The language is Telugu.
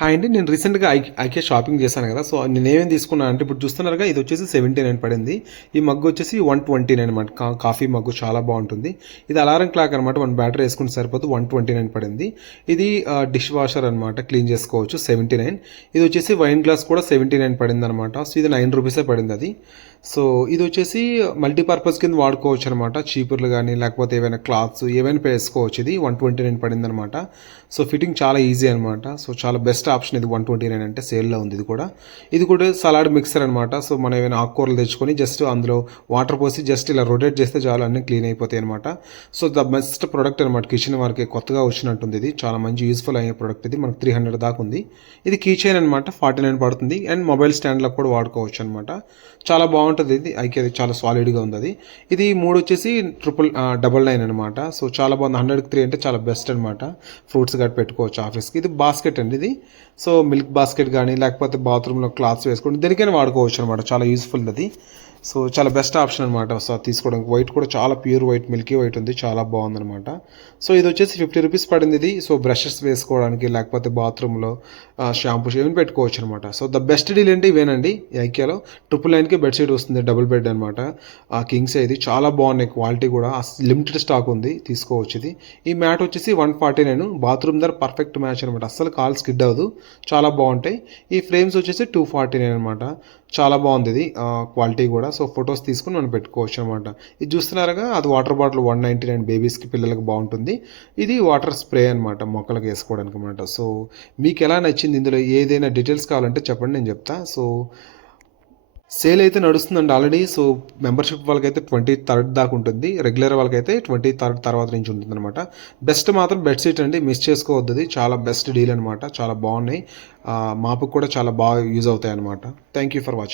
హాయ్ అండి. నేను రీసెంట్‌గా ఐకే షాపింగ్ చేశాను కదా! సో, నేనేమేమి తీసుకున్నాను అంటే ఇప్పుడు చూస్తున్నారుగా ఇది వచ్చేసి 79 పడింది. ఈ మగ్ వచ్చేసి 129 అనమాట. కాఫీ మగ్గు చాలా బావుంటుంది. ఇది అలారం క్లాక్ అనమాట. మన బ్యాటరీ యేసుకుంటే సరిపోదు. 129 పడింది. ఇది డిష్ వాషర్ అనమాట. క్లీన్ చేసుకోవచ్చు 79. ఇది వచ్చేసి వైన్ గ్లాస్ కూడా 79 పడిందనమాట. సో, ఇది 9 రూపీసే పడింది అది. సో, ఇది వచ్చేసి మల్టీపర్పస్ కింద వాడుకోవచ్చు అనమాట. చీపుర్లు గానీ, లేకపోతే ఏవైనా క్లాత్స్ ఏవైనా వేసుకోవచ్చు. ఇది 129 పడిందనమాట. సో, ఫిట్టింగ్ చాలా ఈజీ అనమాట. సో, చాలా బెస్ట్ ఆప్షన్ ఇది 129 అంటే సేల్‌లో ఉంది ఇది కూడా. ఇది కూడా సలాడ్ మిక్సర్ అనమాట. సో, మనం ఏమైనా ఆకుకూరలు తెచ్చుకొని జస్ట్ అందులో వాటర్ పోసి జస్ట్ ఇలా రొటేట్ చేస్తే చాలు అన్నీ క్లీన్ అయిపోతాయి అనమాట. సో, ద బెస్ట్ ప్రొడక్ట్ అనమాట. కిచెన్ వారికి కొత్తగా వచ్చినట్టుంది ఇది. చాలా మంచి యూజ్‌ఫుల్ అయ్యే ప్రొడక్ట్ ఇది. మనకు 300 దాకా ఉంది. ఇది కీ చైన్ అనమాట. 49 పడుతుంది. అండ్ మొబైల్ స్టాండ్‌లో కూడా వాడుకోవచ్చు అనమాట. చాలా బాగుంటుంది ఇది. అది చాలా సాలిడ్‌గా ఉంది అది. ఇది 3 వచ్చేసి 99 అనమాట. సో, చాలా బాగుంది. 100కి 3 అంటే చాలా బెస్ట్ అనమాట. ఫ్రూట్స్ గట్రా పెట్టుకోవచ్చు ఆఫీస్‌కి. ఇది బాస్కెట్ అండి ఇది. సో, మిల్క్ బాస్కెట్ గానీ, లేకపోతే బాత్రూమ్‌లో క్లాత్స్ వేసుకొని దేనికైనా వాడుకోవచ్చు అనమాట. చాలా యూజ్‌ఫుల్ అది. సో, చాలా బెస్ట్ ఆప్షన్ అనమాట. సో, తీసుకోవడానికి వైట్ కూడా చాలా ప్యూర్ వైట్, మిల్కీ వైట్ ఉంది. చాలా బాగుందనమాట. సో, ఇది వచ్చేసి 50 రూపీస్ పడింది ఇది. సో, బ్రషెస్ వేసుకోవడానికి లేకపోతే బాత్రూమ్‌లో షాంపూస్ ఏమైనా పెట్టుకోవచ్చు అనమాట. సో, ద బెస్ట్ డీల్ అంటే ఇవేనండి ఐకియాలో. 999కి బెడ్‌షీట్ వస్తుంది. డబుల్ బెడ్ అనమాట. కింగ్ సైజ్ ఇది. చాలా బాగున్నాయి క్వాలిటీ కూడా. లిమిటెడ్ స్టాక్ ఉంది. తీసుకోవచ్చు ఇది. ఈ మ్యాట్ వచ్చేసి 149. బాత్రూమ్ దగ్గర పర్ఫెక్ట్ మ్యాచ్ అనమాట. అస్సలు కాల్ స్కిడ్ అవ్వదు. చాలా బాగుంటాయి. ఈ ఫ్రేమ్స్ వచ్చేసి 249 అనమాట. చాలా బాగుంది ఇది క్వాలిటీ కూడా. సో, ఫొటోస్ తీసుకొని మనం పెట్టుకోవచ్చు అనమాట. ఇది చూస్తున్నారుగా అది వాటర్ బాటిల్ 199 బేబీస్కి పిల్లలకి బాగుంటుంది. ఇది వాటర్ స్ప్రే అనమాట మొక్కలకు వేసుకోవడానికి అనమాట. సో, మీకు ఎలా నచ్చింది ఇందులో ఏదైనా డీటెయిల్స్ కావాలంటే చెప్పండి నేను చెప్తా. సో, సేల్ అయితే నడుస్తుందండి ఆల్రెడీ. సో, మెంబర్షిప్ వాళ్ళకైతే 23 దాకా ఉంటుంది. రెగ్యులర్ వాళ్ళకైతే 23 తర్వాత నుంచి ఉంటుందన్నమాట. బెస్ట్ మాత్రం బెడ్షీట్ అండి. మిస్ చేసుకోవద్దు అది. చాలా బెస్ట్ డీల్ అనమాట. చాలా బాగున్నాయి. మాపుకు కూడా చాలా బాగా యూజ్ అవుతాయి అనమాట. Thank you for watching.